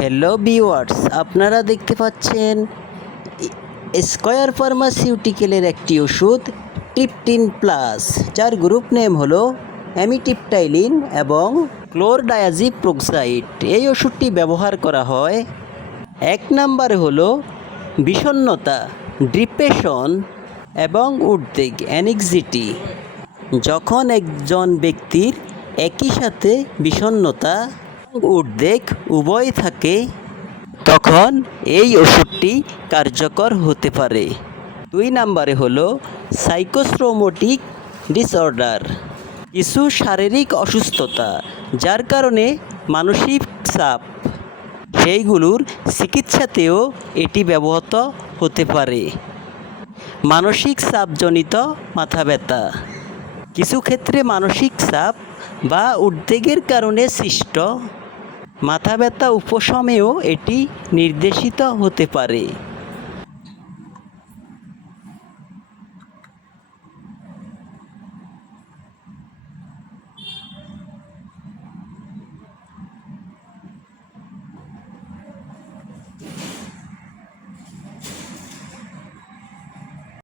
Hello viewers, আপনারা দেখতে পাচ্ছেন স্কয়ার ফার্মাসিউটিক্যালের একটি ওষুধ ট্রিপটিন প্লাস, যার গ্রুপ নেম হলো অ্যামিট্রিপটাইলিন এবং ক্লোরডায়াজিপ্রোক্সাইড। এই ওষুধটি ব্যবহার করা হয় এক নম্বরে হলো বিষণ্ণতা, ডিপ্রেশন এবং উদ্বেগ, অ্যাংজাইটি। যখন একজন ব্যক্তির একই সাথে বিষণ্ণতা এবং উদ্বেগ উভয় থাকে, তখন এই ওষুধটি কার্যকর হতে পারে। 2 নম্বরে হলো সাইকোসোমেটিক ডিসঅর্ডার, কিছু শারীরিক অসুস্থতা যার কারণে মানসিক চাপ, সেইগুলোর চিকিৎসাতেও এটি ব্যবহৃত হতে পারে। মানসিক চাপজনিত মাথা ব্যথা, কিছু ক্ষেত্রে মানসিক চাপ বা উদ্বেগের কারণে সৃষ্ট মাথা ব্যথা উপশমেও এটি নির্দেশিত হতে পারে।